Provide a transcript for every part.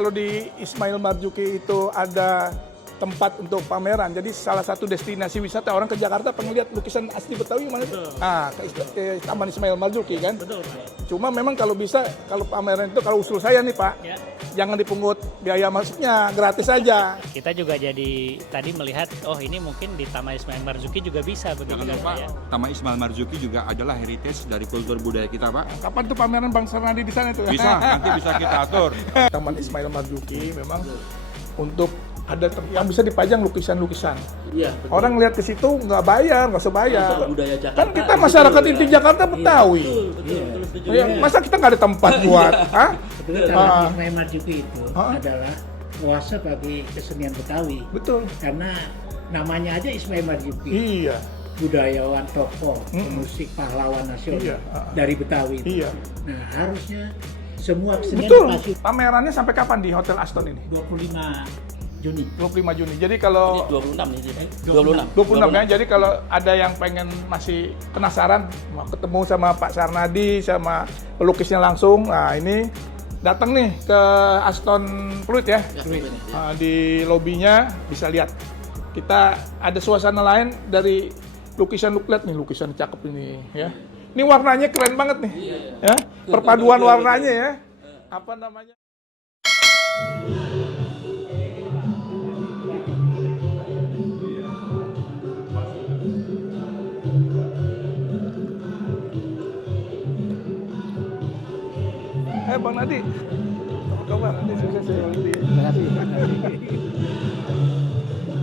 kalau di Ismail Marzuki itu ada tempat untuk pameran. Jadi salah satu destinasi wisata orang ke Jakarta pengen lihat lukisan asli Betawi mana? Ke Taman Ismail Marzuki kan. Betul, Pak. Cuma memang kalau bisa kalau pameran itu kalau usul saya nih Pak, Ya. jangan dipungut biaya masuknya, gratis aja. Kita juga jadi tadi melihat, oh ini mungkin di Taman Ismail Marzuki juga bisa begitu Jangan kan, lupa, Pak, ya. Taman Ismail Marzuki juga adalah heritage dari kultur budaya kita, Pak. Kapan tuh pameran Bang Sarnadi di sana itu? Bisa, nanti bisa kita atur. Taman Ismail Marzuki memang untuk ada yang bisa dipajang lukisan-lukisan. Iya, betul. Orang lihat ke situ nggak bayar, nggak usah bayar. Soal budaya Jakarta. Kan kita itu masyarakat juga. inti Jakarta Betawi. Iya, betul, setuju. Ya, masa kita nggak ada tempat buat? Hah? Sebetulnya Taman Ah. Ismail Marzuki itu Ah. adalah oase bagi kesenian Betawi. Betul. Karena namanya aja Ismail Marzuki, Iya. budayawan, tokoh, pemusik, pahlawan nasional Iya, ah. dari Betawi itu. Iya. Nah, harusnya semua kesenian Betul. masuk Pamerannya sampai kapan di Hotel Aston ini? 25 Juni. 25 Juni. Jadi kalau 26 nih, 26. 26 ya. Jadi kalau ada yang pengen masih penasaran mau ketemu sama Pak Sarnadi sama pelukisnya langsung, nah ini datang nih ke Aston Fluid ya. Di lobinya bisa lihat. Kita ada suasana lain dari lukisan lihat nih lukisan cakep ini ya. Ini warnanya keren banget nih. Ya. Perpaduan warnanya ya. Apa namanya? Bang Nadi, apa kabar? Nanti sukses ya Bang Nadi. Terima kasih.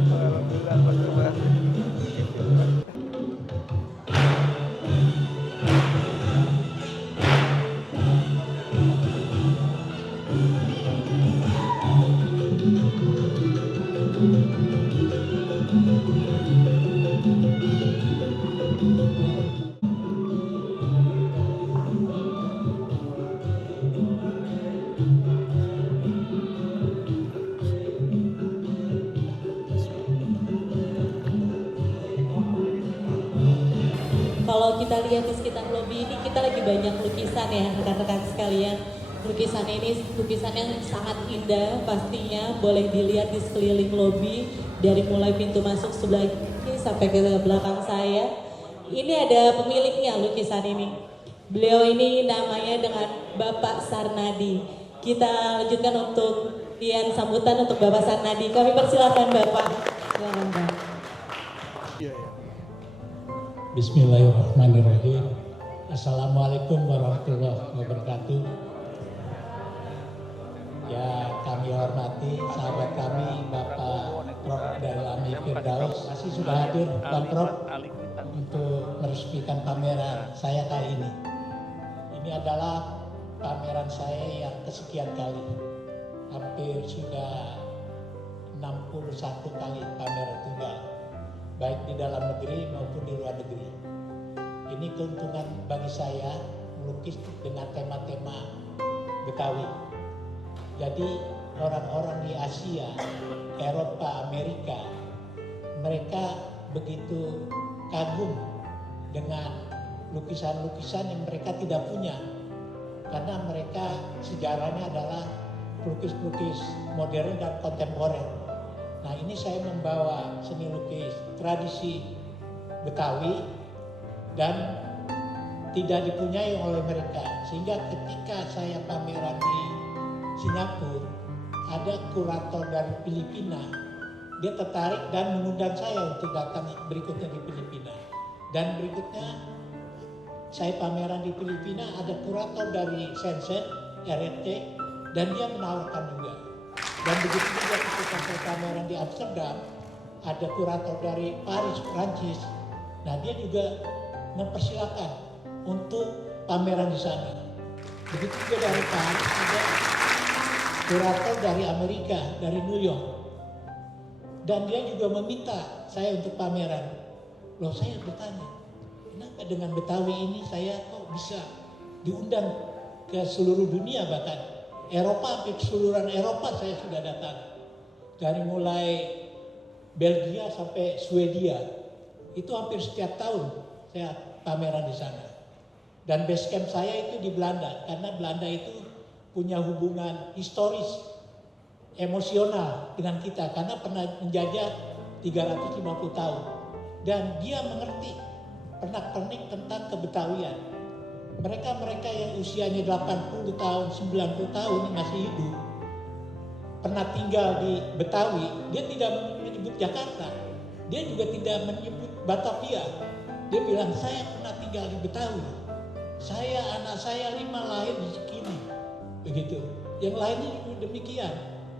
Alhamdulillah, apa kabar? Kalau kita lihat di sekitar lobi ini, kita lagi banyak lukisan ya, rekan-rekan sekalian. Lukisan ini lukisan yang sangat indah pastinya, boleh dilihat di sekeliling lobi, dari mulai pintu masuk sebelah kiri sampai ke belakang saya. Ini ada pemiliknya lukisan ini. Beliau ini namanya dengan Bapak Sarnadi. Kita lanjutkan untuk lihat sambutan untuk Bapak Sarnadi. Kami persilakan Bapak. Silakan Pak. Iya, iya. Bismillahirrahmanirrahim. Assalamualaikum warahmatullahi wabarakatuh. Ya, kami hormati sahabat kami Bapak Prof. Dalami Firdaus. Masih sudah hadir Pak Prof. untuk meresmikan pameran saya kali ini. Ini adalah pameran saya yang kesekian kali. Hampir sudah 61 kali pameran tunggal, baik di dalam negeri maupun di luar negeri. Ini keuntungan bagi saya melukis dengan tema-tema Betawi. Jadi orang-orang di Asia, Eropa, Amerika, mereka begitu kagum dengan lukisan-lukisan yang mereka tidak punya. Karena mereka sejarahnya adalah pelukis-pelukis modern dan kontemporer. Nah, ini saya membawa seni lukis tradisi Betawi dan tidak dipunyai oleh mereka. Sehingga ketika saya pameran di Singapura, ada kurator dari Filipina. Dia tertarik dan mengundang saya untuk datang berikutnya di Filipina. Dan berikutnya saya pameran di Filipina, ada kurator dari Shenzhen, RRT, dan dia menawarkan juga. Dan begitu juga ketika saya pameran di Amsterdam, ada kurator dari Paris, Prancis. Nah, dia juga mempersilakan untuk pameran di sana. Begitu juga dari Paris, ada kurator dari Amerika, dari New York. Dan dia juga meminta saya untuk pameran. Loh, saya bertanya, kenapa dengan Betawi ini saya kok bisa diundang ke seluruh dunia, bahkan Eropa, hampir keseluruhan Eropa saya sudah datang. Dari mulai Belgia sampai Swedia, itu hampir setiap tahun saya pameran di sana. Dan base camp saya itu di Belanda, karena Belanda itu punya hubungan historis emosional dengan kita karena pernah menjajah 350 tahun. Dan dia mengerti pernak-pernik tentang kebetawian. Mereka yang usianya 80 tahun, 90 tahun masih hidup, pernah tinggal di Betawi, dia tidak menyebut Jakarta, dia juga tidak menyebut Batavia. Dia bilang, saya pernah tinggal di Betawi, anak saya 5 lahir di sini, begitu. Yang lainnya juga demikian.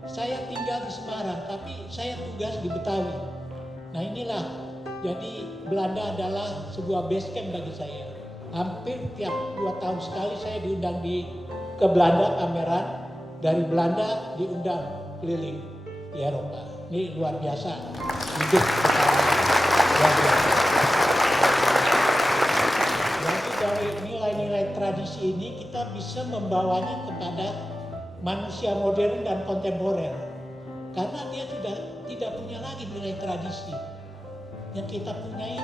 Saya tinggal di Semarang, tapi saya tugas di Betawi. Nah inilah, jadi Belanda adalah sebuah base camp bagi saya. Hampir tiap 2 tahun sekali saya diundang ke Belanda, pameran. Dari Belanda diundang keliling di Eropa. Ini luar biasa. Hidup luar biasa. Jadi dari nilai-nilai tradisi ini kita bisa membawanya kepada manusia modern dan kontemporer. Karena dia tidak punya lagi nilai tradisi. Yang kita punyai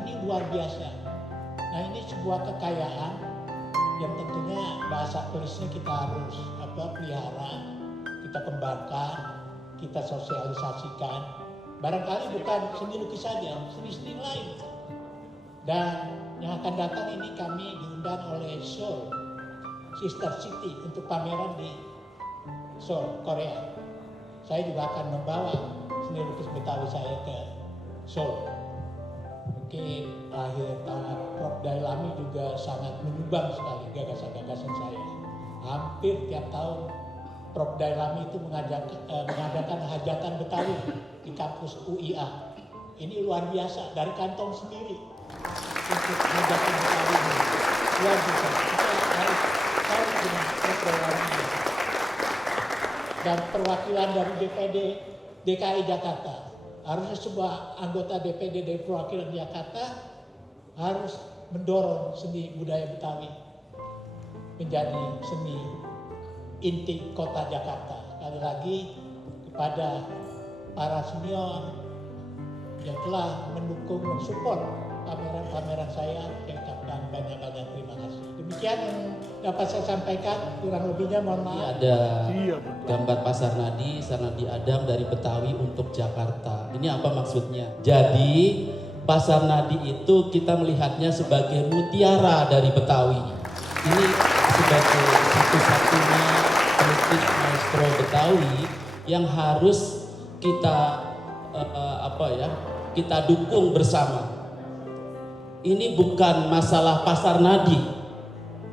ini luar biasa. Nah ini sebuah kekayaan yang tentunya bahasa tulisnya kita harus pelihara, kita kembangkan, kita sosialisasikan. Barangkali bukan seni lukis saja, seni-seni lain. Dan yang akan datang ini kami diundang oleh Seoul, Sister City untuk pameran di Seoul, Korea. Saya juga akan membawa seni lukis Betawi saya ke Seoul. Mungkin akhir tahun Prof. Dailami juga sangat menyumbang sekali gagasan-gagasan saya. Hampir tiap tahun Prof. Dailami itu mengadakan hajatan Betawi di kampus UIA. Ini luar biasa, dari kantong sendiri untuk hajatan Betawi ini. Luar biasa, kita harus tahu dengan Prof. Dailami. Dan perwakilan dari DPD DKI Jakarta. Harusnya sebuah anggota DPD dari perwakilan Jakarta harus mendorong seni budaya Betawi menjadi seni inti kota Jakarta. Sekali lagi kepada para senior yang telah mendukung, mensupport pameran-pameran saya, saya ucapkan banyak-banyak terima kasih. Demikian yang dapat saya sampaikan, kurang lebihnya mohon maaf. Ada gambar Pak Sarnadi Adam dari Betawi untuk Jakarta. Ini apa maksudnya? Jadi Pak Sarnadi itu kita melihatnya sebagai mutiara dari Betawi. Ini sebagai satu-satunya pelukis maestro Betawi yang harus kita kita dukung bersama. Ini bukan masalah Pak Sarnadi,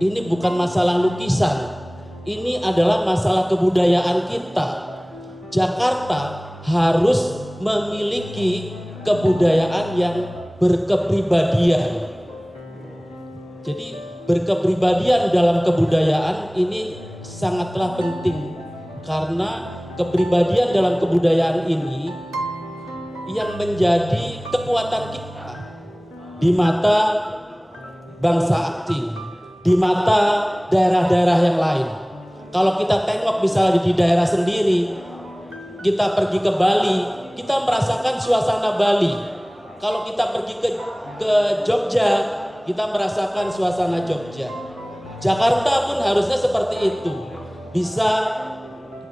ini bukan masalah lukisan, ini adalah masalah kebudayaan kita. Jakarta harus memiliki kebudayaan yang berkepribadian. Jadi berkepribadian dalam kebudayaan ini sangatlah penting, karena kepribadian dalam kebudayaan ini yang menjadi kekuatan kita di mata bangsa asing, di mata daerah-daerah yang lain. Kalau kita tengok misalnya di daerah sendiri, kita pergi ke Bali, kita merasakan suasana Bali. Kalau kita pergi ke Jogja, kita merasakan suasana Jogja. Jakarta pun harusnya seperti itu, bisa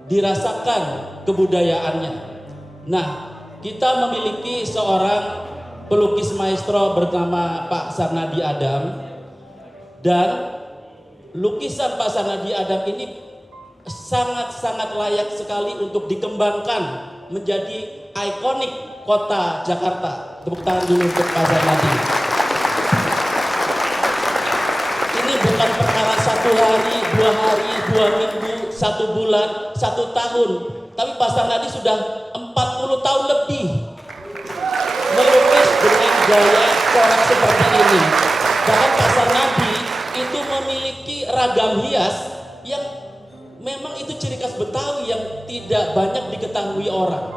dirasakan kebudayaannya. Nah, kita memiliki seorang pelukis maestro bernama Pak Sarnadi Adam, dan lukisan Pak Sarnadi Adam ini sangat-sangat layak sekali untuk dikembangkan menjadi ikonik kota Jakarta. Tepuk tangan dulu untuk Pak Sarnadi. Ini bukan perkara 1 hari, 2 hari, 2 minggu, 1 bulan, 1 tahun, tapi Pak Sarnadi sudah 40 tahun lebih melukis dengan gaya corak seperti ini. Bahkan Pak Sarnadi itu memiliki ragam hias yang memang itu ciri khas Betawi yang tidak banyak diketahui orang.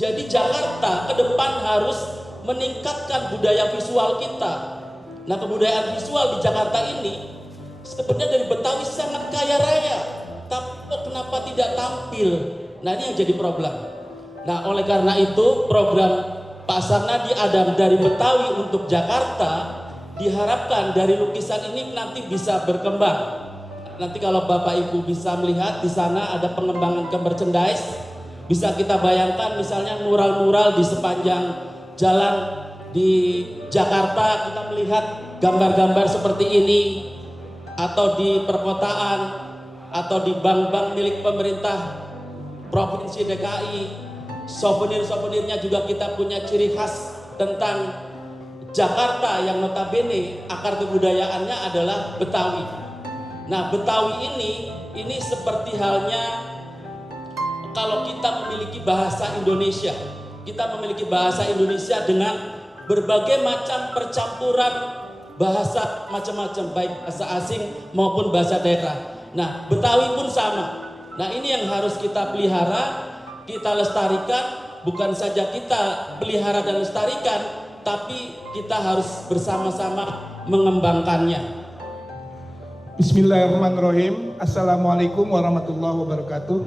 Jadi Jakarta ke depan harus meningkatkan budaya visual kita. Nah, kebudayaan visual di Jakarta ini sebenarnya dari Betawi sangat kaya raya, tapi kenapa tidak tampil? Nah, ini yang jadi problem. Nah, oleh karena itu program Pak Sarnadi Adam dari Betawi untuk Jakarta diharapkan dari lukisan ini nanti bisa berkembang. nanti kalau Bapak Ibu bisa melihat di sana ada pengembangan ke merchandise. Bisa kita bayangkan misalnya mural-mural di sepanjang jalan di Jakarta, kita melihat gambar-gambar seperti ini, atau di perkotaan, atau di bank-bank milik pemerintah Provinsi DKI. Souvenir-souvenirnya juga kita punya ciri khas tentang Jakarta yang notabene akar kebudayaannya adalah Betawi. Nah, Betawi ini seperti halnya kalau kita memiliki bahasa Indonesia. Kita memiliki bahasa Indonesia dengan berbagai macam percampuran bahasa macam-macam, baik bahasa asing maupun bahasa daerah. Nah, Betawi pun sama. Nah, ini yang harus kita pelihara, kita lestarikan. Bukan saja kita pelihara dan lestarikan, tapi kita harus bersama-sama mengembangkannya. Bismillahirrahmanirrahim. Assalamualaikum warahmatullahi wabarakatuh.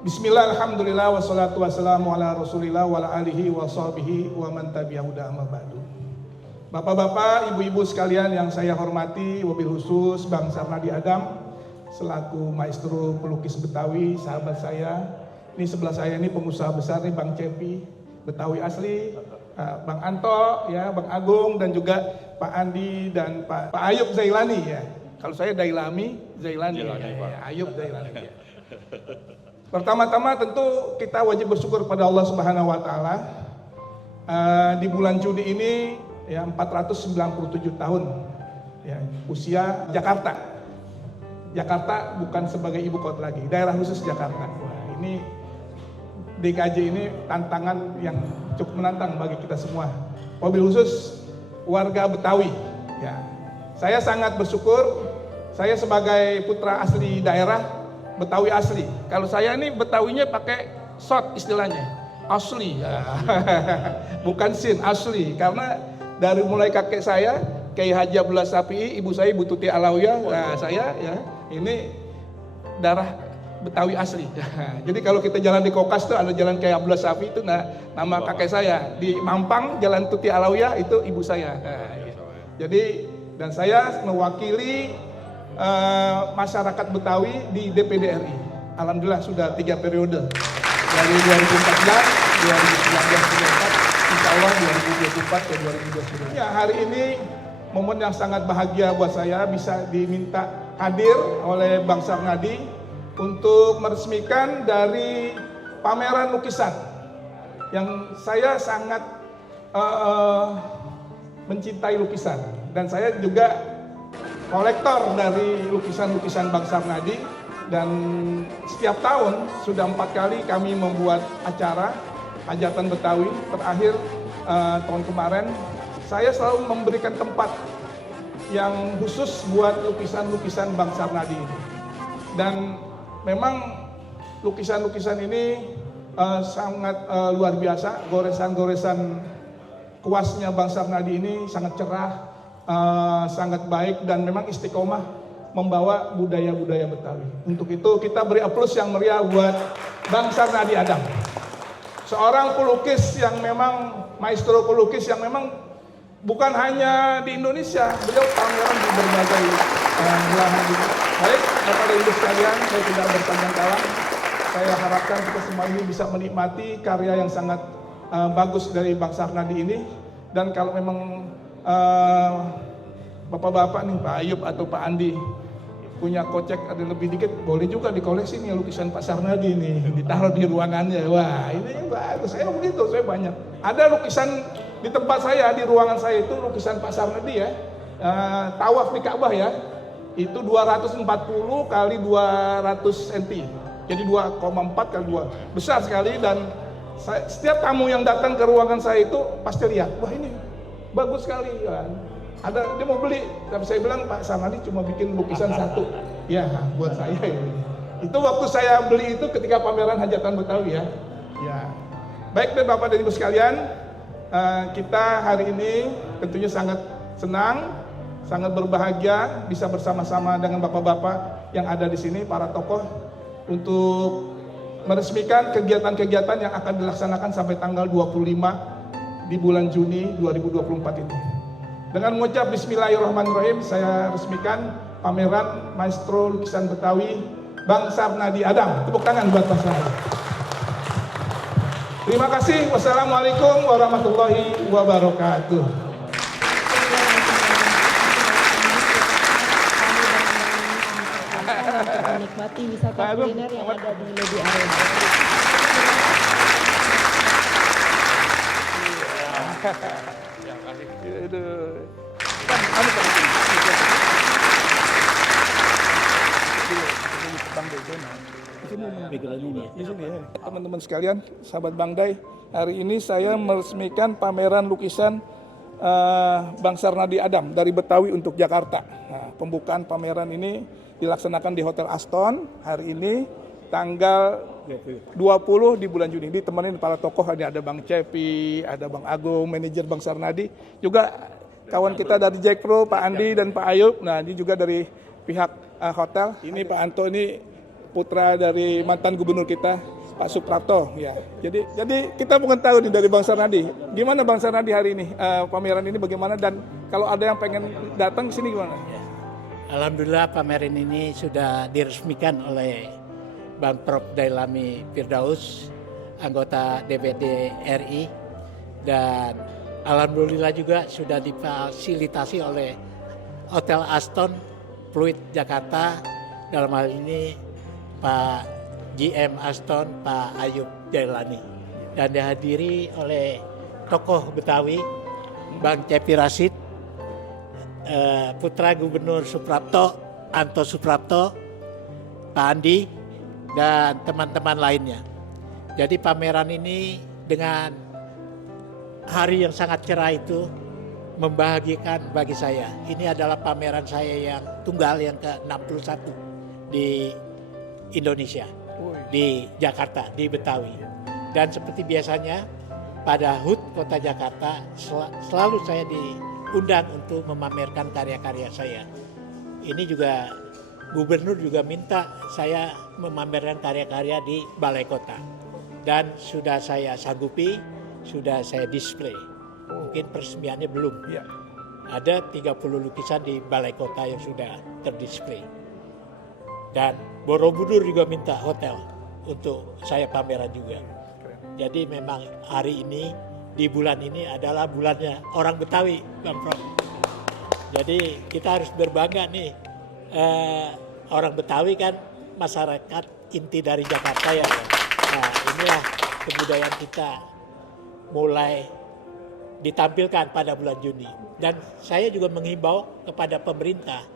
Bismillah, alhamdulillah, wassalatu wassalamu ala rasulillah wa ala alihi wa sahbihi wa man tabi'ahu amma ba'du. Bapak-bapak, ibu-ibu sekalian yang saya hormati, wabil khusus Bang Sarnadi Adam selaku maestro pelukis Betawi, sahabat saya. Ini sebelah saya ini pengusaha besar nih, Bang Cepi, Betawi asli, Bang Anto, ya, Bang Agung, dan juga Pak Andi dan Pak Ayub Zailani, ya. Kalau saya Dailami, Zailani, ya, Ayub Zailani. Ya. Pertama-tama tentu kita wajib bersyukur pada Allah Subhanahu wa taala. Di bulan Juni ini ya 497 tahun ya, usia Jakarta. Jakarta bukan sebagai ibu kota lagi, daerah khusus Jakarta. Wah, ini DKJ ini tantangan yang cukup menantang bagi kita semua. Wabil khusus warga Betawi ya. Saya sangat bersyukur saya sebagai putra asli daerah Betawi asli. Kalau saya ini Betawinya pakai short istilahnya, asli, ya. Bukan sin, asli. Karena dari mulai kakek saya, Kiai Haji Abdullah Syafi'i, ibu saya Ibu Tuti Alawiyah, saya ya ini darah Betawi asli. Jadi kalau kita jalan di Kokas tuh ada jalan Kiai Abdullah Syafi'i itu nama kakek saya. Di Mampang Jalan Tuti Alawiyah itu ibu saya. Jadi dan saya mewakili masyarakat Betawi di DPD RI. Alhamdulillah sudah 3 periode dari 2014, 2019, 2024, insya Allah 2024 ke 2029. Ya, hari ini momen yang sangat bahagia buat saya bisa diminta hadir oleh Bang Sarnadi untuk meresmikan dari pameran lukisan yang saya sangat mencintai lukisan, dan saya juga kolektor dari lukisan-lukisan Bang Sarnadi, dan setiap tahun sudah 4 kali kami membuat acara hajatan Betawi. Terakhir tahun kemarin saya selalu memberikan tempat yang khusus buat lukisan-lukisan Bang Sarnadi ini. Dan memang lukisan-lukisan ini sangat luar biasa. Goresan-goresan kuasnya Bang Sarnadi ini sangat cerah, sangat baik, dan memang istiqomah membawa budaya-budaya Betawi. Untuk itu kita beri aplaus yang meriah buat Bang Sarnadi Adam. Seorang pelukis yang memang maestro pelukis yang memang bukan hanya di Indonesia, beliau pameran di berbagai belahan dunia. Baik, Bapak dan Ibu sekalian, saya tidak berpanjang kala. Saya harapkan kita semua ini bisa menikmati karya yang sangat bagus dari Bang Sarnadi ini. Dan kalau memang bapak-bapak nih, Pak Ayub atau Pak Andi punya kocek ada lebih dikit, boleh juga dikoleksi nih lukisan Pak Sarnadi nih, ditaruh di ruangannya. Wah, ini bagus. Saya begitu, saya banyak. Ada lukisan di tempat saya, di ruangan saya itu lukisan Pak Sarnadi ya, tawaf di Ka'bah ya, itu 240 kali 200 cm, jadi 2,4 kali 2, besar sekali. Dan setiap tamu yang datang ke ruangan saya itu pasti lihat, wah ini bagus sekali kan. Ada dia mau beli, tapi saya bilang Pak Sarnadi cuma bikin lukisan satu, ya buat saya ini. Itu waktu saya beli itu ketika pameran hajatan Betawi ya. Ya, baik deh Bapak dan Ibu sekalian, kita hari ini tentunya sangat senang, sangat berbahagia bisa bersama-sama dengan bapak-bapak yang ada di sini, para tokoh, untuk meresmikan kegiatan-kegiatan yang akan dilaksanakan sampai tanggal 25 di bulan Juni 2024 ini. Dengan mengucap Bismillahirrahmanirrahim, saya resmikan pameran Maestro Lukisan Betawi Bang Sarnadi Adam. Tepuk tangan buat Bang Sarnadi. Terima kasih. Wassalamualaikum warahmatullahi wabarakatuh. Menikmati wisata kuliner yang ada di Lobby Arena. Di sini ya. Teman-teman sekalian, sahabat Bang Day, hari ini saya meresmikan pameran lukisan Bang Sarnadi Adam dari Betawi untuk Jakarta. Nah, pembukaan pameran ini dilaksanakan di Hotel Aston hari ini tanggal 20 di bulan Juni. Ditemenin para tokoh, ada Bang Cepi, ada Bang Agung, manajer Bang Sarnadi, juga kawan kita dari Jack Pro, Pak Andi dan Pak Ayub. Nah, ini juga dari pihak hotel. Ini Pak Anto, ini putra dari mantan gubernur kita, Pak Suprapto. Ya, jadi kita pengen tahu nih dari Bang Sarnadi, gimana Bang Sarnadi hari ini, pameran ini bagaimana, dan kalau ada yang pengen datang ke sini gimana? Alhamdulillah pameran ini sudah diresmikan oleh Bang Prof. Dailami Firdaus, anggota DPD RI, dan alhamdulillah juga sudah difasilitasi oleh Hotel Aston Fluid Jakarta, dalam hal ini Pak GM Aston, Pak Ayub Jailani, dan dihadiri oleh tokoh Betawi, Bang Cepi Rasid, putra Gubernur Suprapto, Anto Suprapto, Pak Andi, dan teman-teman lainnya. Jadi pameran ini dengan hari yang sangat cerah itu membahagiakan bagi saya. Ini adalah pameran saya yang tunggal, yang ke-61 di Indonesia, di Jakarta, di Betawi. Dan seperti biasanya pada HUT Kota Jakarta selalu saya diundang untuk memamerkan karya-karya saya. Ini juga Gubernur juga minta saya memamerkan karya-karya di Balai Kota. Dan sudah saya sanggupi, sudah saya display. Mungkin peresmiannya belum. Ya. Ada 30 lukisan di Balai Kota yang sudah terdisplay. Dan Borobudur juga minta hotel untuk saya pameran juga. Jadi memang hari ini, di bulan ini adalah bulannya orang Betawi, Bang Prof. Jadi kita harus berbangga nih, orang Betawi kan masyarakat inti dari Jakarta ya. Nah, inilah kebudayaan kita mulai ditampilkan pada bulan Juni. Dan saya juga menghimbau kepada pemerintah,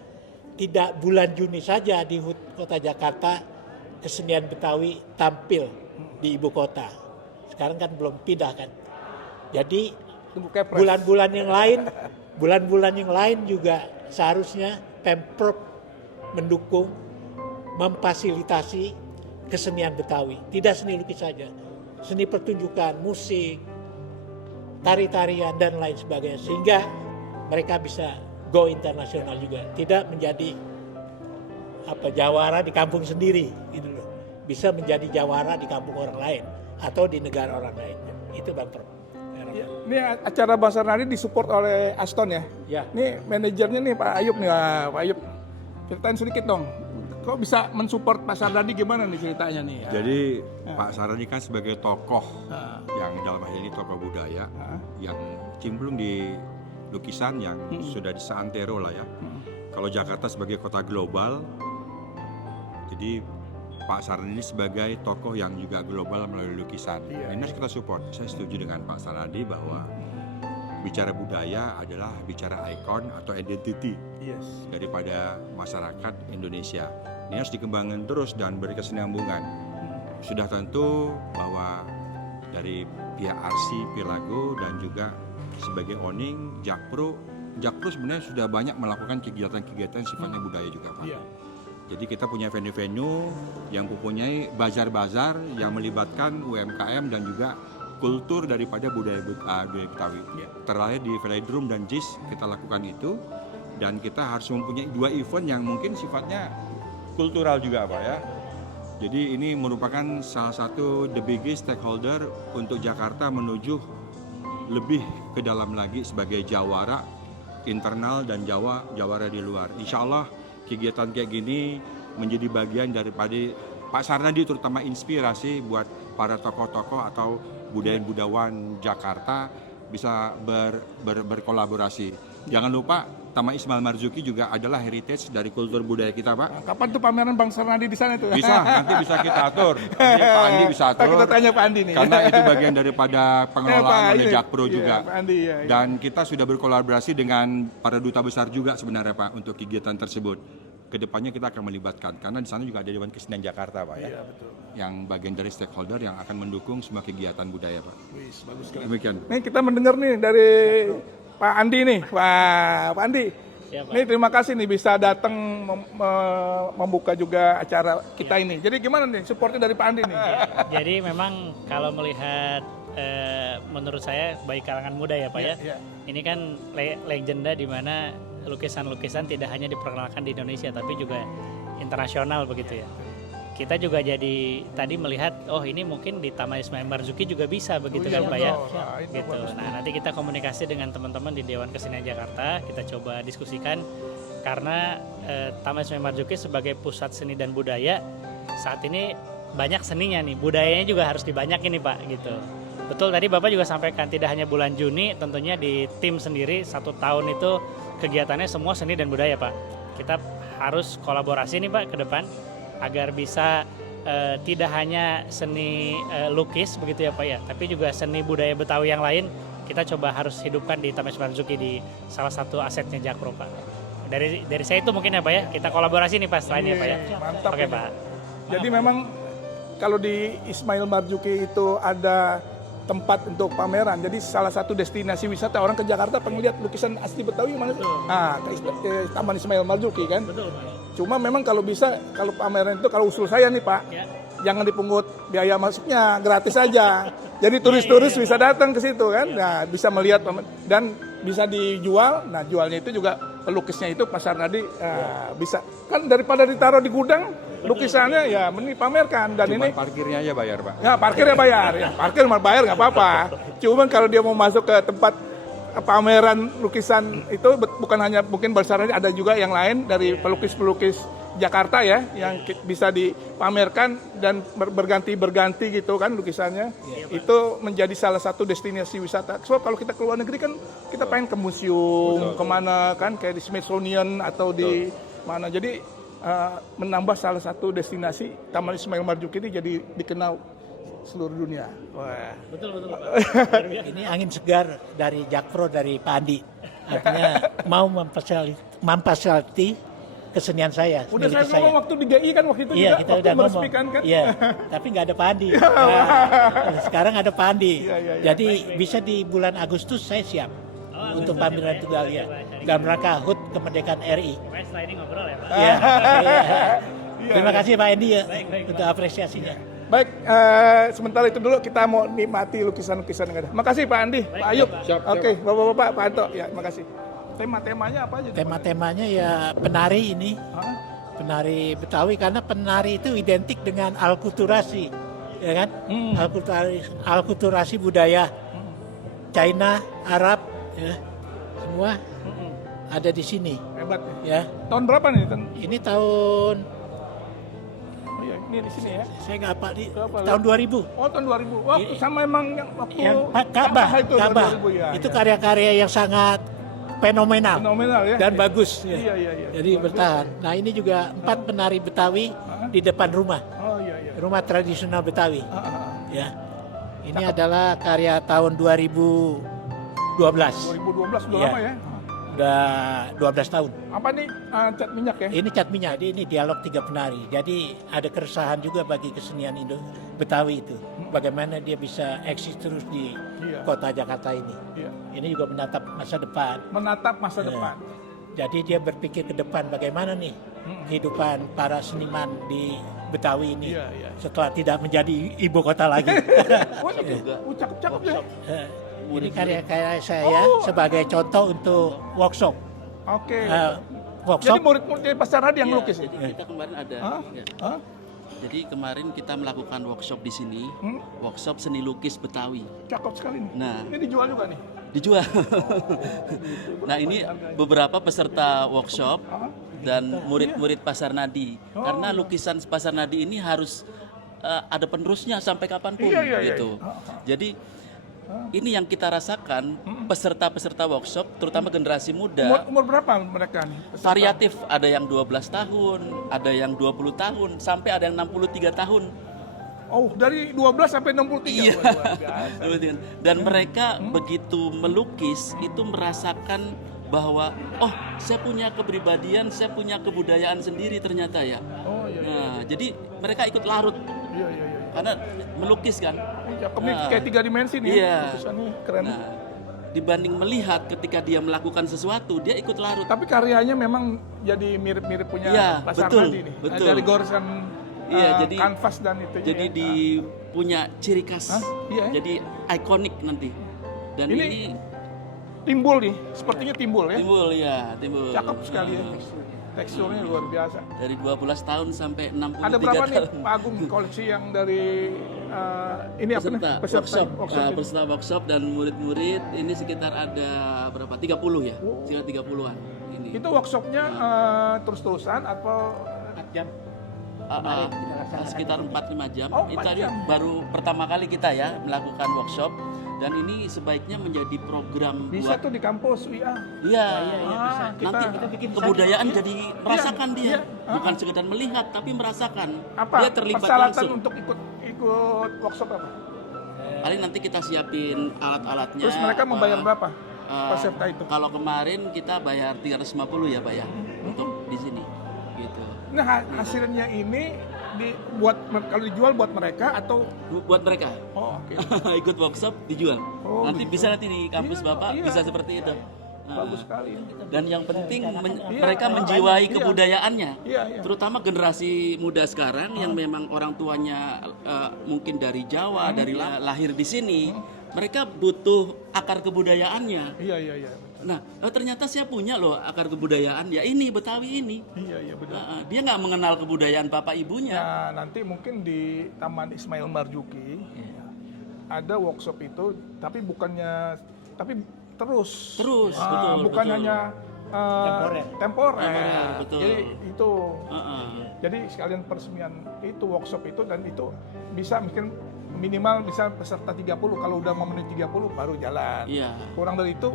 tidak bulan Juni saja di Kota Jakarta kesenian Betawi tampil di ibu kota. Sekarang kan belum pindah kan. Jadi bulan-bulan yang lain juga seharusnya Pemprov mendukung, memfasilitasi kesenian Betawi. Tidak seni lukis saja, seni pertunjukan, musik, tari-tarian dan lain sebagainya, sehingga mereka bisa go internasional juga, tidak menjadi jawara di kampung sendiri gitu loh. Bisa menjadi jawara di kampung orang lain atau di negara orang lain. Itu Bang Prof. Ya, ini acara Bang Sarnadi disupport oleh Aston ya. Ya. Ini manajernya nih Pak Ayub nih, Pak Ayub. Ceritain sedikit dong. Kok bisa mensupport Pak Sarnadi, gimana nih ceritanya nih? Jadi Pak Sarnadi kan sebagai tokoh yang dalam hal ini tokoh budaya yang cemplung di lukisan yang sudah disantero lah ya. Kalau Jakarta sebagai kota global, jadi Pak Sarnadi ini sebagai tokoh yang juga global melalui lukisan. Ini harus kita support. Saya setuju dengan Pak Sarnadi bahwa bicara budaya adalah bicara ikon atau identity daripada masyarakat Indonesia. Ini harus dikembangkan terus dan berkesinambungan. Sudah tentu bahwa dari pihak RC, Pilago, dan juga sebagai owning Jakpro sebenarnya sudah banyak melakukan kegiatan-kegiatan sifatnya budaya juga Pak. Jadi kita punya venue-venue yang mempunyai bazar-bazar yang melibatkan UMKM dan juga kultur daripada budaya Betawi. Terlahir di Velodrome dan JIS kita lakukan itu, dan kita harus mempunyai 2 event yang mungkin sifatnya kultural juga Pak ya. Jadi ini merupakan salah satu the biggest stakeholder untuk Jakarta menuju lebih ke dalam lagi sebagai jawara internal dan jawara di luar. Insya Allah kegiatan kayak gini menjadi bagian daripada Pak Sarnadi, terutama inspirasi buat para tokoh-tokoh atau budayawan Jakarta bisa berkolaborasi. Jangan lupa Taman Ismail Marzuki juga adalah heritage dari kultur budaya kita, Pak. Kapan tuh pameran Bang Sarnadi di sana tuh? Bisa, nanti bisa kita atur. Nanti Pak Andi bisa atur. Kita tanya Pak Andi nih. Karena itu bagian daripada pengelolaan oleh Jakpro juga. Pak Andi, ya. Dan kita sudah berkolaborasi dengan para duta besar juga sebenarnya, Pak, untuk kegiatan tersebut. Kedepannya kita akan melibatkan, karena di sana juga ada Dewan Kesenian Jakarta, Pak, ya. Iya, betul. Yang bagian dari stakeholder yang akan mendukung semua kegiatan budaya, Pak. Wis, bagus sekali. Demikian. Nih kita mendengar nih dari Pak Andi nih. Wah, Pak Andi. Siap, Pak. Nih terima kasih nih bisa datang membuka juga acara kita ini. Jadi gimana nih supportnya dari Pak Andi nih? Jadi memang kalau melihat menurut saya baik kalangan muda ya Pak ya. Iya. Ini kan legenda di mana lukisan-lukisan tidak hanya diperkenalkan di Indonesia tapi juga internasional begitu ya. Kita juga jadi tadi melihat oh ini mungkin di Taman Ismail Marzuki juga bisa begitu kan Pak ya. Gitu. Nah, nanti kita komunikasi dengan teman-teman di Dewan Kesenian Jakarta, kita coba diskusikan karena Taman Ismail Marzuki sebagai pusat seni dan budaya saat ini banyak seninya nih, budayanya juga harus dibanyakin nih Pak gitu. Betul tadi Bapak juga sampaikan tidak hanya bulan Juni, tentunya di tim sendiri 1 tahun itu kegiatannya semua seni dan budaya Pak. Kita harus kolaborasi nih Pak ke depan agar bisa tidak hanya seni lukis begitu ya Pak ya, tapi juga seni budaya Betawi yang lain kita coba harus hidupkan di Taman Ismail Marzuki di salah satu asetnya Jakpro Pak. Dari saya itu mungkin ya Pak ya, kita kolaborasi nih Pak selain ya Pak ya. Mantap. Oke Pak. Jadi memang kalau di Ismail Marzuki itu ada tempat untuk pameran. Jadi salah satu destinasi wisata orang ke Jakarta pengen lihat lukisan asli Betawi mana sih? Ah, ke Taman Ismail Marzuki kan. Betul Pak. Cuma memang kalau bisa, kalau pameran itu kalau usul saya nih Pak, Ya. jangan dipungut biaya masuknya, gratis aja. Jadi turis-turis bisa datang ke situ kan, nah bisa melihat dan bisa dijual. Nah jualnya itu juga pelukisnya itu Pak Sarnadi bisa kan daripada ditaruh di gudang lukisannya ya mending pamerkan dan Cuma ini. parkirnya aja bayar, Pak. Ya parkirnya bayar, ya parkir mah bayar nggak apa-apa. Cuman kalau dia mau masuk ke tempat pameran lukisan itu bukan hanya mungkin Sarnadi, ada juga yang lain dari pelukis-pelukis Jakarta ya yang bisa dipamerkan dan berganti-berganti gitu kan lukisannya. Itu menjadi salah satu destinasi wisata. So kalau kita ke luar negeri kan kita pengen ke museum, kemana kan kayak di Smithsonian atau di mana. Jadi menambah salah satu destinasi Taman Ismail Marzuki ini jadi dikenal seluruh dunia. Wah. Betul Pak. Ini angin segar dari Jakpro, dari Pak Andi. Artinya mau memfasilitasi kesenian saya. Udah milik saya ngomong waktu di GI kan waktu itu Iya, juga kita waktu udah ngomong. meresmikan kan. Iya, tapi nggak ada Pak Andi. Nah, sekarang ada Pak Andi. Iya. Jadi bisa di bulan Agustus saya siap untuk pameran tunggal ya. Dalam rangka HUT Kemerdekaan RI. Pokoknya setelah ini ngobrol ya Pak. Iya. Terima kasih Pak Andi ya untuk apresiasinya. Baik, sementara itu dulu kita mau nikmati lukisan-lukisan yang ada. Makasih Pak Andi, Pak Ayub. Oke, Bapak-bapak, Pak Anto, ya makasih. Tema-temanya apa aja? Tema-temanya ya penari ini, Hah? penari Betawi karena penari itu identik dengan alkulturasi, ya kan? Alkulturasi budaya China, Arab, ya, semua ada di sini, Hebat ya. ya. Tahun berapa nih? Ini tahun, Oh iya, ini di sini ya. saya nggak apa di Berapa? tahun 2000. Oh, tahun 2000. Wah, sama emang yang waktu Yang Ka'bah, itu tahun Ka'bah. 2000 ya. Itu karya-karya yang sangat fenomenal fenomenal ya. dan bagus. Ya. Iya. Jadi bertahan. Nah ini juga 4 penari Betawi di depan rumah, Oh iya. rumah tradisional Betawi. Ya, ini Cakep. adalah karya tahun 2012. 2012 udah Iya. lama ya. Udah 12 tahun. Apa nih cat minyak ya? Ini cat minyak, ini dialog 3 penari. Jadi ada keresahan juga bagi kesenian Betawi itu. Bagaimana dia bisa eksis terus di Iya. kota Jakarta ini. Iya. Ini juga menatap masa depan. Menatap masa Ya. depan. Jadi dia berpikir ke depan bagaimana nih kehidupan para seniman di Betawi ini Iya. setelah tidak menjadi ibu kota lagi. Cakep-cakep ya. Ini karya-karya saya sebagai contoh untuk workshop. Oke. Workshop. Jadi murid-murid Pak Sarnadi yang Iya, lukis ya? jadi kita kemarin ada. Hah? Ya. Hah? Jadi kemarin kita melakukan workshop di sini, Hmm? workshop seni lukis Betawi. Cakep sekali nih. Nah. Ini dijual juga nih. Dijual. Nah ini beberapa peserta workshop dan murid-murid Pasar Nadi. Karena lukisan Pasar Nadi ini harus ada penerusnya sampai kapanpun gitu. Jadi ini yang kita rasakan peserta-peserta workshop, terutama generasi muda. Umur berapa mereka nih? peserta? Variatif, ada yang 12 tahun, ada yang 20 tahun, sampai ada yang 63 tahun. Oh, dari 12 sampai 63. Iya. Luar biasa. Dan mereka begitu melukis itu merasakan bahwa oh, saya punya kepribadian, saya punya kebudayaan sendiri ternyata ya. Oh iya. Nah, jadi mereka ikut larut Iya. karena melukis kan. Cakep nih, kayak 3 dimensi nih. Iya. Lukisannya keren. Nah, dibanding melihat ketika dia melakukan sesuatu, dia ikut larut. Tapi karyanya memang jadi mirip-mirip punya Iya, Pasar betul, Nadi nih. betul. Dari goresan Jadi kanvas dan itu. Jadi punya ciri khas. Iya. Jadi ikonik nanti. Dan Ini ini timbul nih, sepertinya timbul ya. timbul. Cakep sekali ya. Teksturnya luar biasa. Dari 12 tahun sampai 63 Ada berapa nih tahun. Pak Agung koleksi yang dari ini apa nih? Peserta workshop, ini? peserta workshop dan murid-murid ini sekitar ada berapa? 30 ya? Sekitar 30-an ini. Itu workshopnya terus-terusan atau Sekitar 4-5 jam. Oh, Itu 4 jam. baru pertama kali kita ya melakukan workshop dan ini sebaiknya menjadi program bisa buat tuh di kampus UIA? Iya, kita nanti kebudayaan jadi merasakan dia, iya. bukan sekedar melihat tapi merasakan. Apa Dia terlibat persyaratan langsung. untuk ikut workshop apa? Paling nanti kita siapin alat-alatnya. Terus mereka membayar berapa eh, peserta itu? Kalau kemarin kita bayar 350 ya, Pak ya, untuk di sini. Gitu. Nah hasilnya ini dibuat kalau dijual buat mereka atau Buat mereka. oh oke. Ikut workshop dijual. Oh, Nanti gitu. bisa nanti di kampus Iya, Bapak iya. bisa seperti itu. Bagus sekali. Dan yang penting Iya, mereka iya, menjiwai iya. kebudayaannya. Iya. Terutama generasi muda sekarang yang memang orang tuanya mungkin dari Jawa, dari lahir di sini, mereka butuh akar kebudayaannya. Iya. Nah, ternyata saya punya loh akar kebudayaan, ya ini Betawi ini. Iya benar. Dia nggak mengenal kebudayaan bapak ibunya. Nah, nanti mungkin di Taman Ismail Marzuki ada workshop itu, tapi terus. Terus, betul, bukan betul. hanya temporer. Betul. Jadi itu. Heeh. Jadi sekalian peresmian itu workshop itu dan itu bisa mungkin minimal bisa peserta 30, kalau udah memenuhi 30 baru jalan. Iya. Kurang dari itu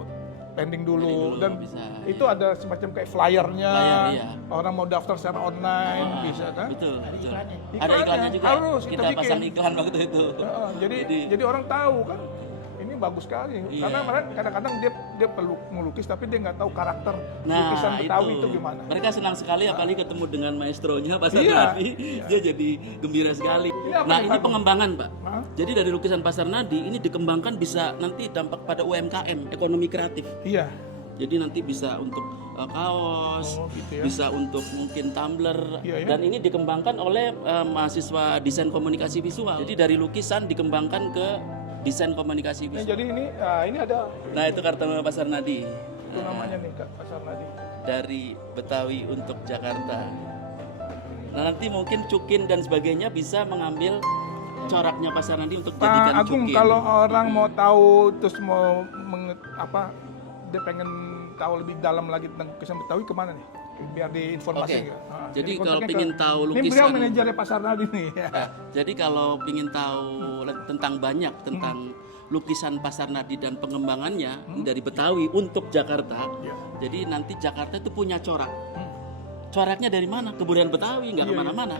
pending dulu, Pending dulu, dan bisa, itu ada semacam kayak flyernya. Flyer, iya. Orang mau daftar secara online bisa kan? Betul. Ada Iklannya. iklannya juga. Harus kita kita bikin. pasang iklan waktu itu. Jadi orang tahu kan ini bagus sekali. Iya. Karena kadang-kadang dia perlu melukis tapi dia nggak tahu karakter Nah, lukisan Betawi itu gimana. Mereka senang sekali apalagi ketemu dengan maestronya Pasar Iya. Nadi. Dia jadi gembira sekali. Ini apa Nah, nih, ini Pak? pengembangan, Pak. Hah? Jadi dari lukisan Pasar Nadi ini dikembangkan bisa nanti dampak pada UMKM, ekonomi kreatif. Iya. Jadi nanti bisa untuk kaos, Gitu ya. bisa untuk mungkin tumbler, Iya, ya. dan ini dikembangkan oleh mahasiswa desain komunikasi visual. Jadi dari lukisan dikembangkan ke desain komunikasi Nah, visual. jadi ini ada Nah itu kartu Pasar Nadi. itu namanya nih Kak Pasar Nadi. Dari Betawi untuk Jakarta. Nah nanti mungkin Cukin dan sebagainya bisa mengambil coraknya Pasar Nadi untuk jadikan Pak Agung, Cukin. kalau orang mau tahu terus mau dia pengen tahu lebih dalam lagi tentang lukisan Betawi kemana nih? Biar diinformasi Oke. gitu. Jadi kontaknya kalau pengen tahu Ini beliau lukisan- manajernya Pasar Nadi nih. Nah, jadi kalau ingin tahu tentang banyak tentang lukisan Pasar Nadi dan pengembangannya dari Betawi untuk Jakarta, Iya. jadi nanti Jakarta itu punya corak. Coraknya dari mana? Kebudayaan Betawi, nggak Iya, kemana-mana.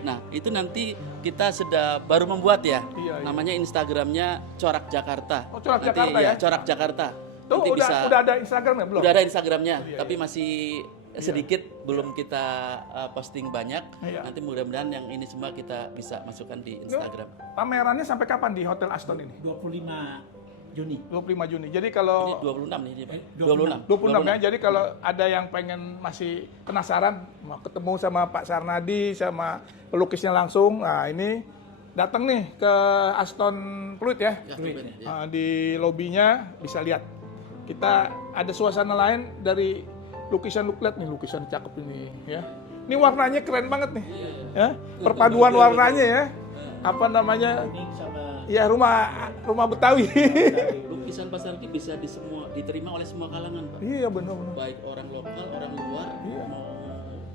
Nah itu nanti kita sudah baru membuat ya, Iya. namanya Instagramnya Corak Jakarta. Oh, Corak Nanti, Jakarta ya? Corak Jakarta. Tuh Nanti udah ada Instagramnya belum? udah ada Instagramnya, iya, tapi masih sedikit belum kita posting banyak. Iya. Nanti mudah-mudahan yang ini semua kita bisa masukkan di Instagram. Pamerannya sampai kapan di Hotel Aston ini? 25 Juni. 25 Juni. Jadi Ini kalau 26 nih dia, Pak. 26 ya. Jadi kalau ada yang pengen masih penasaran mau ketemu sama Pak Sarnadi sama pelukisnya langsung, nah ini datang nih ke Aston Fluid ya. Ya, Fluid, ya. Di lobinya bisa lihat. Kita ada suasana lain dari lukisan lihat nih, lukisan cakep ini ya. Ini warnanya keren banget nih. Ya. Perpaduan warnanya ya. Apa namanya? Ini sama Ya rumah Betawi. Lukisan Pasar Nadi bisa diterima oleh semua kalangan, Pak. Iya benar. Baik orang lokal, orang luar, Iya. mau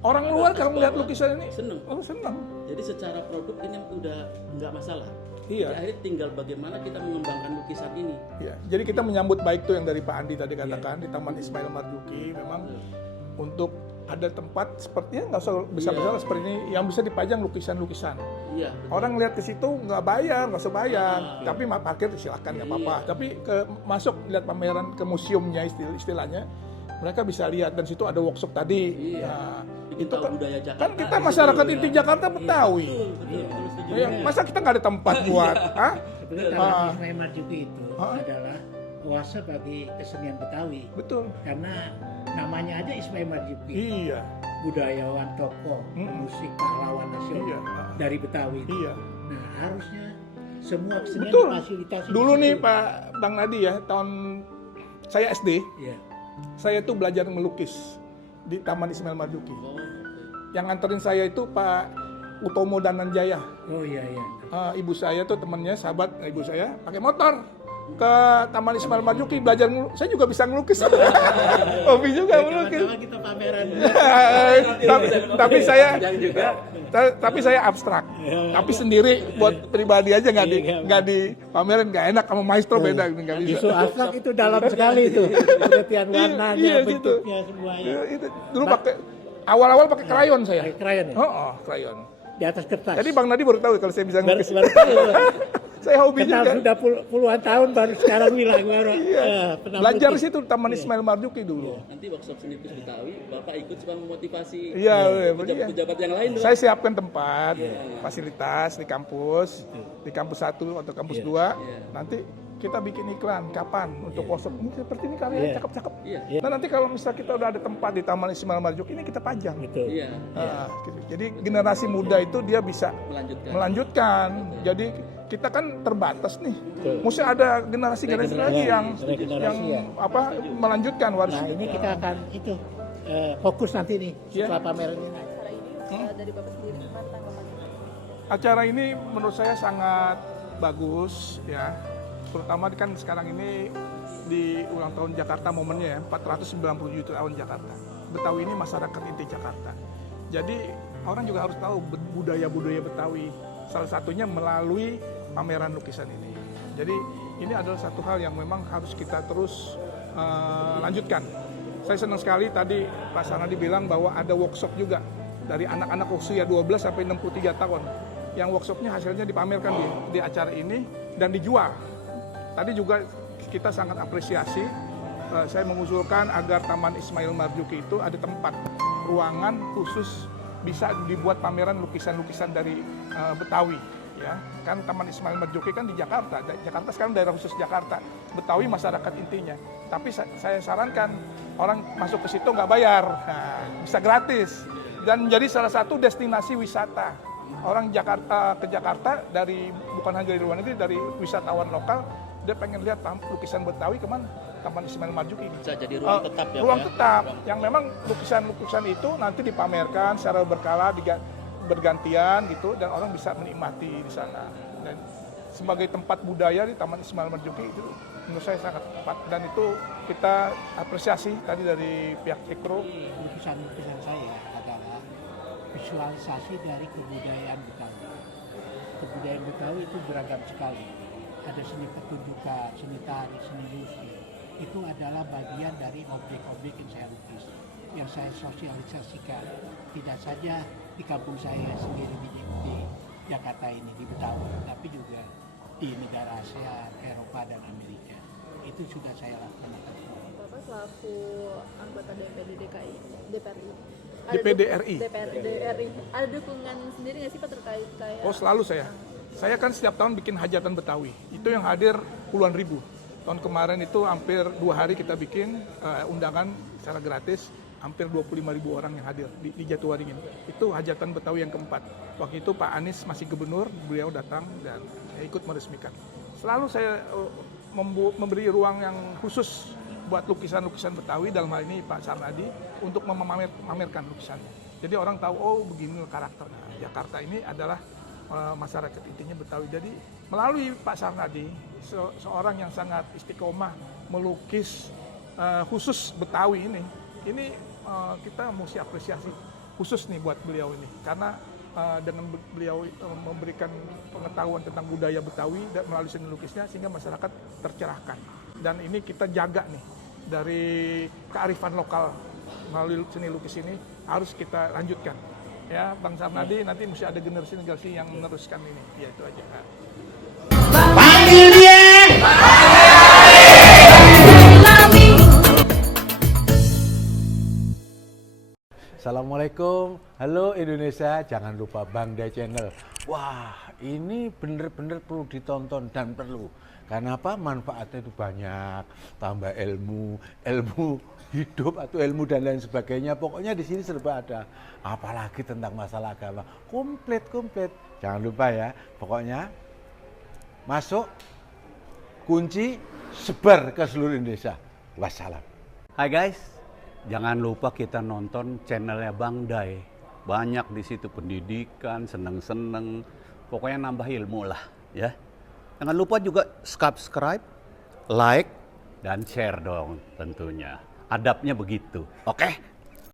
Orang luar kalau melihat lukisan ini seneng. senang. Jadi secara produk ini udah nggak masalah. Iya. Jadi akhirnya tinggal bagaimana kita mengembangkan lukisan ini. Iya. Jadi kita menyambut baik tuh yang dari Pak Andi tadi katakan di Taman Ismail Marzuki memang untuk ada tempat sepertinya nggak usah besar-besar seperti ini yang bisa dipajang lukisan-lukisan. Iya. Orang lihat ke situ nggak bayar, nggak usah bayar, tapi parkir silakan nggak apa-apa. Tapi masuk lihat pameran ke museumnya istilahnya, mereka bisa lihat dan situ ada workshop tadi. Iya. Nah, Bikin itu tahu kan, budaya Jakarta. kan kita masyarakat inti Jakarta Betawi. Betul, setuju. Ya, masa kita nggak ada tempat buat? Hah? Sebenarnya Taman Ismail Marzuki itu adalah oase bagi kesenian Betawi. Betul. Karena namanya aja Ismail Marzuki. Iya. Budayawan, tokoh, musik, pahlawan nasional Iya. dari Betawi. Iya. Nah, harusnya semua kesenian Betul. difasilitasi. Dulu di nih situ. Pak Bang Nadi ya, tahun saya SD, Iya. saya tuh belajar melukis di Taman Ismail Marzuki. Oh, oke. Yang nganterin saya itu Pak Utomo Dananjaya. Oh iya iya. Ibu saya tuh temennya, sahabat ibu saya, pakai motor ke Taman Ismail Marzuki belajar saya juga bisa ngelukis. Hobi juga melukis. Kawan-kawan kita pameran. tapi saya abstrak. Tapi sendiri buat pribadi aja nggak di pamerin, nggak enak sama maestro beda nggak bisa. Justru abstrak itu dalam sekali itu. Pengertian warnanya, Iya, gitu. bentuknya semuanya. Itu dulu pakai awal-awal pakai krayon saya. Pakai krayon ya? Krayon. Di atas kertas. Jadi Bang Nadi baru tahu kalau saya bisa baru, ngelukis. baru tahu. Saya hobi Kenal juga. sudah puluhan tahun baru sekarang bilang baru. Pernah Belajar di melukis. situ Taman Ismail Marzuki dulu. Nanti workshop seni lukis Betawi, Bapak ikut supaya memotivasi Iya, pejabat-pejabat yang lain. Saya siapkan tempat, fasilitas di kampus 1 atau kampus 2. Nanti kita bikin iklan kapan untuk workshop ini seperti ini karyanya cakep-cakep. Iya. Nah nanti kalau misalnya kita udah ada tempat di Taman Ismail Marzuki ini kita pajang. Betul. Iya. Nah, gitu. Jadi generasi muda itu dia bisa melanjutkan. Jadi kita kan terbatas nih. Mesti ada generasi lagi yang melanjutkan waris. Nah ini kita akan fokus nanti nih setelah pameran ini. Dari Bapak sendiri gimana tanggapannya? Acara ini menurut saya sangat bagus ya. Terutama kan sekarang ini di ulang tahun Jakarta momennya ya, 497 tahun Jakarta. Betawi ini masyarakat inti Jakarta. Jadi orang juga harus tahu budaya-budaya Betawi. Salah satunya melalui pameran lukisan ini. Jadi ini adalah satu hal yang memang harus kita terus lanjutkan. Saya senang sekali tadi Pak Sarnadi bilang bahwa ada workshop juga dari anak-anak usia 12 sampai 63 tahun. Yang workshopnya hasilnya dipamerkan di acara ini dan dijual. Tadi juga kita sangat apresiasi, saya mengusulkan agar Taman Ismail Marzuki itu ada tempat, ruangan khusus bisa dibuat pameran lukisan-lukisan dari Betawi. Ya, kan Taman Ismail Marzuki kan di Jakarta, Jakarta sekarang daerah khusus Jakarta, Betawi masyarakat intinya. Tapi saya sarankan orang masuk ke situ nggak bayar, bisa gratis dan menjadi salah satu destinasi wisata. Orang Jakarta ke Jakarta bukan hanya dari luar negeri, dari wisatawan lokal. Dia pengen lihat lukisan Betawi kemana? Taman Ismail Marzuki ini. Bisa jadi ruang tetap ya, ruang Pak, ya? tetap, yang memang lukisan-lukisan itu nanti dipamerkan secara berkala, bergantian gitu, dan orang bisa menikmati di sana. Dan sebagai tempat budaya di Taman Ismail Marzuki itu menurut saya sangat tepat. Dan itu kita apresiasi tadi dari pihak Ekro. Lukisan-lukisan saya adalah visualisasi dari kebudayaan Betawi. Kebudayaan Betawi itu beragam sekali. Ada seni pertunjukan, seni tari, seni musik. Itu adalah bagian dari objek-objek yang saya lukis, yang saya sosialisasikan. Tidak saja di kampung saya sendiri di Jakarta ini, di Betawi, tapi juga di negara Asia, Eropa, dan Amerika. Itu sudah saya lakukan. Bapak selaku anggota DPD DKI, DPD RI. DPRD RI, ada dukungan sendiri nggak sih Pak terkait kayak? Oh selalu saya. Saya kan setiap tahun bikin hajatan Betawi. Itu yang hadir puluhan ribu. Tahun kemarin itu hampir 2 hari kita bikin undangan secara gratis. Hampir 25.000 orang yang hadir di Jatiwaringin. Itu hajatan Betawi yang keempat. Waktu itu Pak Anies masih gubernur, beliau datang dan ikut meresmikan. Selalu saya memberi ruang yang khusus buat lukisan-lukisan Betawi, dalam hal ini Pak Sarnadi, untuk memamerkan lukisannya. Jadi orang tahu, oh begini karakternya. Jakarta ini adalah masyarakat intinya Betawi. Jadi melalui Pak Sarnadi, seorang yang sangat istiqomah melukis khusus Betawi ini kita mesti apresiasi. khusus nih buat beliau ini, karena dengan beliau memberikan pengetahuan tentang budaya Betawi melalui seni lukisnya sehingga masyarakat tercerahkan. Dan ini kita jaga nih dari kearifan lokal melalui seni lukis ini harus kita lanjutkan. Ya, Bang Sarnadi nanti mesti ada generasi yang meneruskan ini. Ya itu aja. Panggil dia. Assalamualaikum, halo Indonesia, jangan lupa Bangda Channel. Wah, ini bener-bener perlu ditonton dan perlu. Karena apa? Manfaatnya itu banyak, tambah ilmu hidup atau ilmu dan lain sebagainya. Pokoknya di sini serba ada. Apalagi tentang masalah agama, komplit. Jangan lupa ya, pokoknya masuk, kunci, sebar ke seluruh Indonesia. Wassalam. Hai guys, jangan lupa kita nonton channelnya Bang Day. Banyak di situ pendidikan, seneng-seneng, pokoknya nambah ilmu lah ya. Jangan lupa juga subscribe, like, dan share dong tentunya. Adabnya begitu, oke?